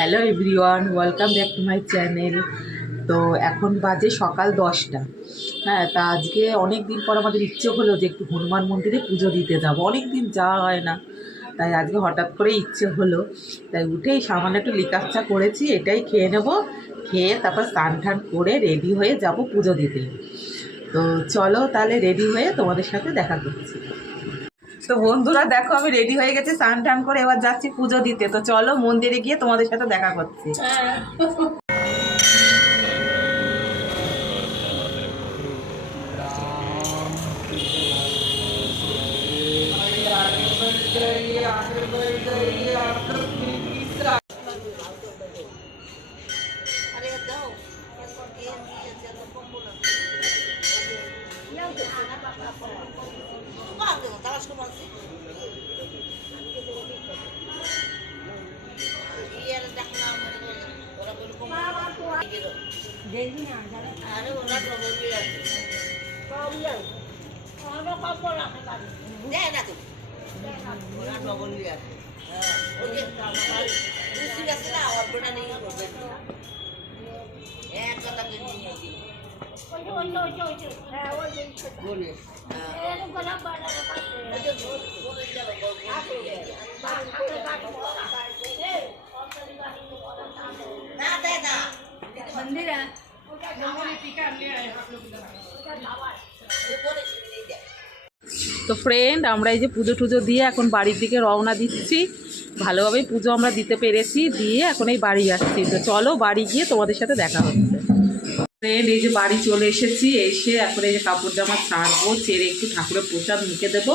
Hello everyone, welcome back to my channel. তো এখন বাজে সকাল 10টা। হ্যাঁ, তা আজকে অনেক দিন পর আমাদের ইচ্ছে হলো যে একটু হনুমান মন্দিরে পুজো দিতে যাব। অনেক দিন যাওয়া হয় না, তাই আজকে হঠাৎ করে ইচ্ছে হলো। তাই উঠেই সামান্য একটু লিকার চা করেছি, এটাই খেয়ে নেব। খেয়ে তারপর স্নান টান করে রেডি হয়ে যাব পুজো দিতে। তো চলো তাহলে রেডি হয়ে তোমাদের সাথে দেখা করছি। তো বন্ধুরা দেখো, আমি রেডি হয়ে গেছি স্নান টান করে, এবার যাচ্ছি পুজো দিতে। তো চলো মন্দিরে গিয়ে তোমাদের সাথে দেখা করছি। তো ফ্রেন্ড, আমরা এই যে পুজো টুজো দিয়ে এখন বাড়ির দিকে রওনা দিচ্ছি। ভালোভাবেই পুজো আমরা দিতে পেরেছি, দিয়ে এখন এই বাড়ি যাচ্ছি। তো চলো বাড়ি গিয়ে তোমাদের সাথে দেখা হচ্ছে। ফ্রেন্ড, এই যে বাড়ি চলে এসেছি। এসে এখন এই যে কাপড় জামা ছাড়বো, ছেড়ে একটু ঠাকুরের প্রসাদ মুখে দেবো,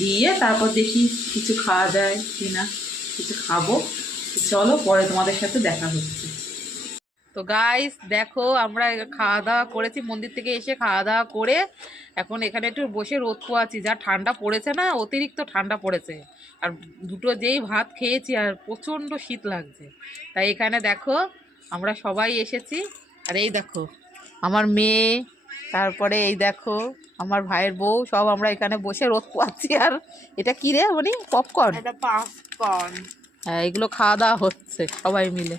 দিয়ে তারপর দেখি কিছু খাওয়া যায় কি না, কিছু খাবো। চলো পরে তোমাদের সাথে দেখা হচ্ছে। তো গাইস দেখো, আমরা খাওয়া দাওয়া করেছি, মন্দির থেকে এসে খাওয়া দাওয়া করে এখন এখানে একটু বসে রোদ পোয়াচ্ছি। যা ঠান্ডা পড়েছে না, অতিরিক্ত ঠান্ডা পড়েছে। আর দুটো যেই ভাত খেয়েছি আর প্রচণ্ড শীত লাগছে। তাই এখানে দেখো আমরা সবাই এসেছি। আর এই দেখো আমার মেয়ে, তারপরে এই দেখো আমার ভাইয়ের বউ, সব আমরা এখানে বসে রোদ পোয়াচ্ছি। আর এটা কি রে মানে পপকর্ন? এটা পপকর্ন। হ্যাঁ, এগুলো খাওয়া দাওয়া হচ্ছে সবাই মিলে।